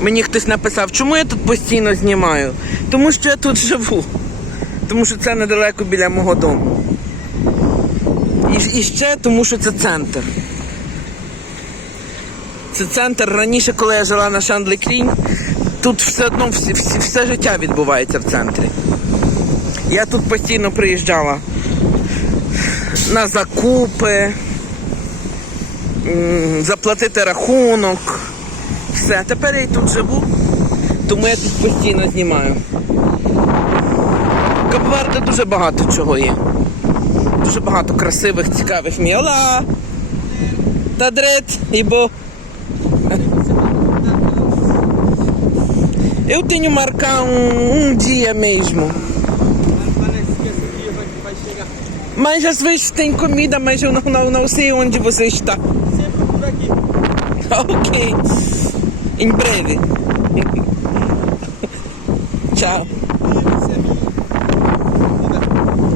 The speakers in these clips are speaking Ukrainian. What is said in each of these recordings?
Мені хтось написав, чому я тут постійно знімаю? Тому що я тут живу. Тому що це недалеко біля мого дому. І, і ще тому, що це центр. Це центр. Раніше, коли я жила на Шандлі Крінь, тут все одно всі, все життя відбувається в центрі. Я тут постійно приїжджала на закупи, заплатити рахунок. Все, тепер я і тут живу, тому я тут постійно знімаю. В Кабверде дуже багато чого є. Дуже багато красивих, цікавих місць. Ола! Тадрет, ібо. Eu tenho marcar um, um dia mesmo. Parece que esse dia vai, vai chegar Mas às vezes tem comida, mas eu não, não, não sei onde você está. sempre por aqui. Ok. Em breve. Tchau.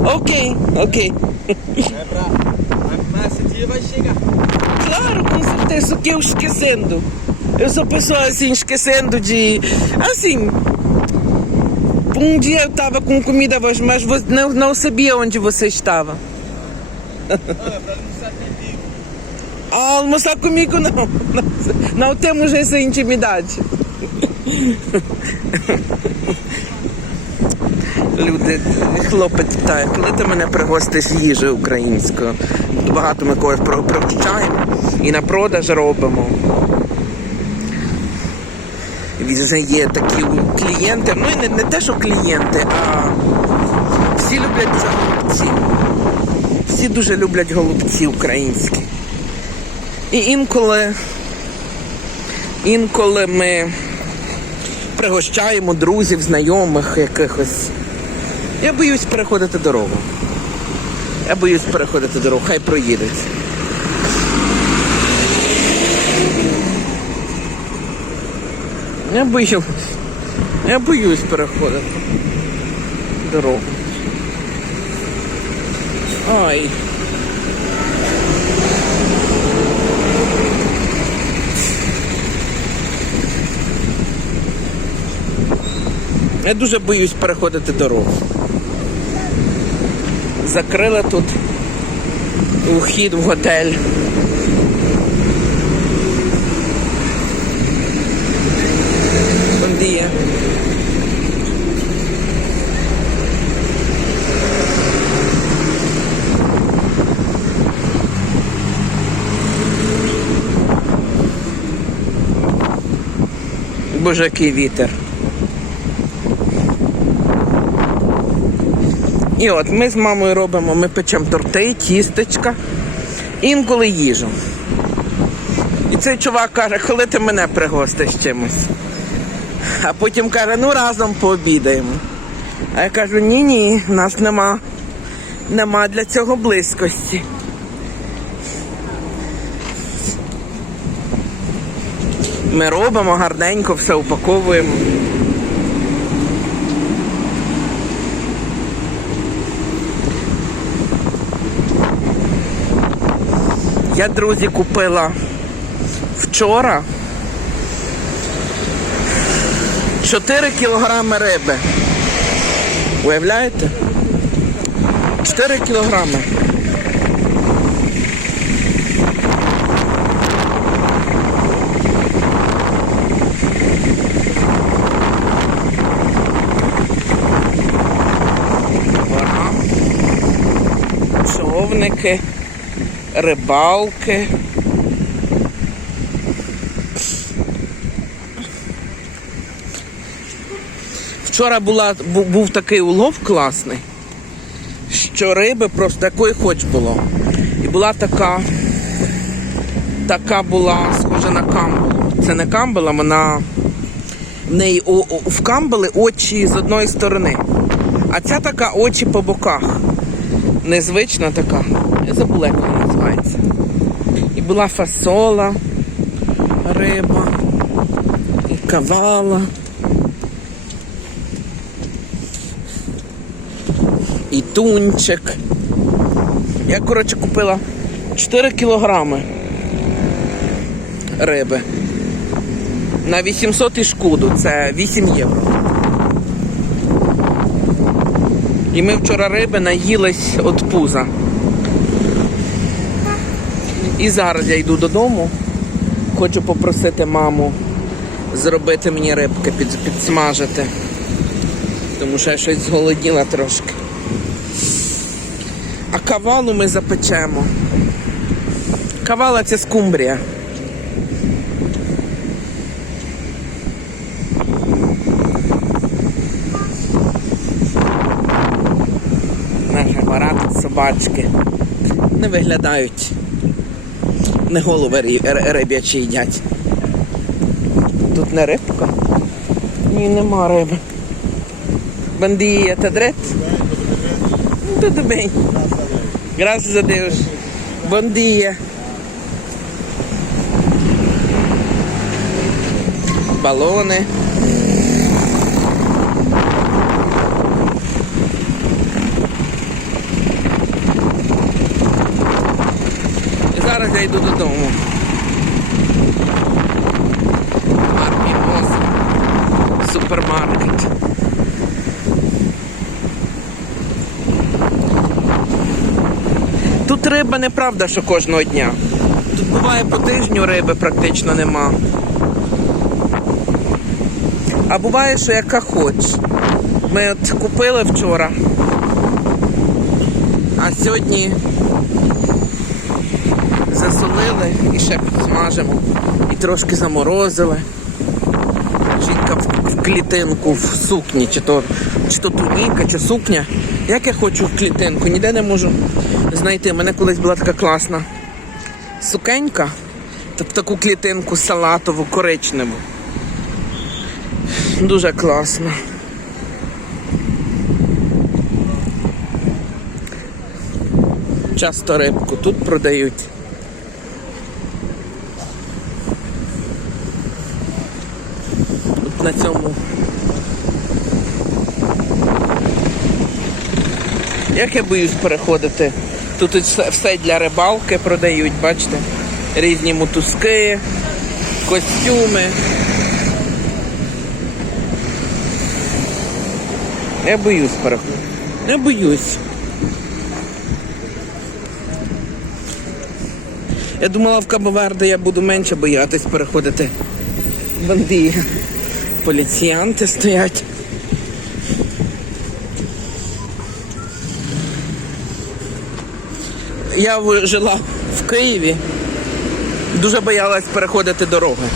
Ok, ok. É pra... Esse dia vai chegar. Claro, com certeza. O que eu esquecendo? Eu sou pessoa assim, esquecendo de. Assim. Um dia eu tava com comida, mas não, não sabia onde você estava. Ah, pra não Ah, almoçar comigo não. não. Temos essa intimidade. Люди, хлопець питає, коли ти мене пригостиш їжі українською? Багато ми когось про- пригощаємо і на продаж робимо. Вже є такі клієнти, ну і не, не те, що клієнти, а всі люблять голубці. Всі дуже люблять голубці українські. І інколи, інколи ми пригощаємо друзів, знайомих якихось. Я боюсь переходити дорогу. Я боюсь переходити дорогу, хай проїдуть. Я боюсь. Я боюсь переходити дорогу. Ай. Я дуже боюсь переходити дорогу. Закрили тут вхід в готель. Dia. Боже, який вітер. І от ми з мамою робимо, ми печемо торти, тістечка, інколи їжу. І цей чувак каже, коли ти мене пригостиш чимось. А потім каже, ну разом пообідаємо. А я кажу, ні-ні, в нас нема, нема для цього близькості. Ми робимо гарненько, все упаковуємо. Я, друзі, купила вчора 4 кілограми риби. Уявляєте? 4 кілограми. Човники, рибалки. Вчора була, бу- був такий улов класний, що риби просто якої хоч було. І була така, така була схожа на камбалу. Це не камбала, вона в неї о- о- в камбали очі з одної сторони. А ця така очі по боках. Незвична така. Забула, як вона називається. І була фасола, риба, і кавала. і тунчик. Я, коротше, купила 4 кілограми риби. На 800 і шкоду, це 8 євро. І ми вчора риби наїлись від пуза. І зараз я йду додому. Хочу попросити маму зробити мені рибки, під, підсмажити. Тому що я щось зголодніла трошки. А кавалу ми запечемо. Кавала це скумбрія. Наша гора тут собачки. Не виглядають. Не голови риб'ячі їдять. Тут не рибка. Ні, нема риби. Бандія та дрет. Ну. Graças a Deus. Bom dia. Балони. Йду додому. Армімоз. Супермаркет. Тут риба неправда, що кожного дня. Тут буває по тижню риби практично нема. А буває, що яка хоч. Ми от купили вчора. А сьогодні і ще підсмажимо. І трошки заморозили. Жінка в, клітинку в сукні, чи то, чи то туніка, чи сукня. Як я хочу в клітинку, ніде не можу знайти. У мене колись була така класна сукенька, в таку клітинку салатову, коричневу. Дуже класно. Часто рибку тут продають. На цьому. Як я боюсь переходити? Тут все- для рибалки продають, бачите? Різні мотузки, костюми. Я боюсь переходити. Я боюсь. Я думала, в Кабоверде я буду менше боятись переходити. Банди. Поліціянти стоять. Я жила в Києві, дуже боялась переходити дороги.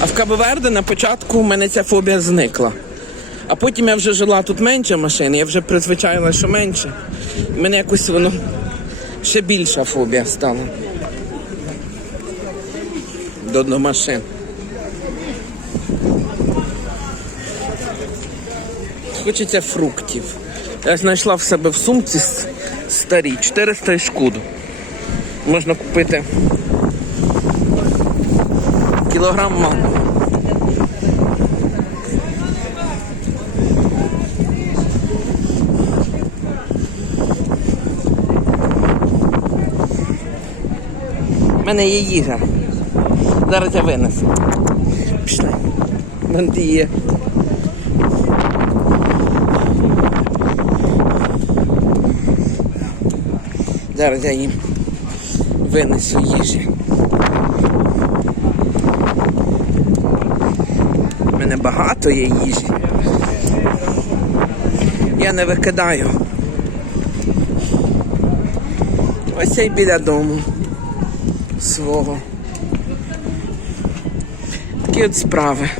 А в Кабоверде на початку в мене ця фобія зникла. А потім я вже жила тут менше машин, я вже призвичайила, що менше. І мене якось воно ще більша фобія стала. До машин. Хочеться фруктів. Я знайшла в себе в сумці старі 400 шкуду. Можна купити кілограм манго. У мене є їжа. Зараз я винесу. Пішли. Бандіє. Зараз я їм винесу їжі. У мене багато є їжі. Я не викидаю. Ось я біля дому свого. Такі от справи.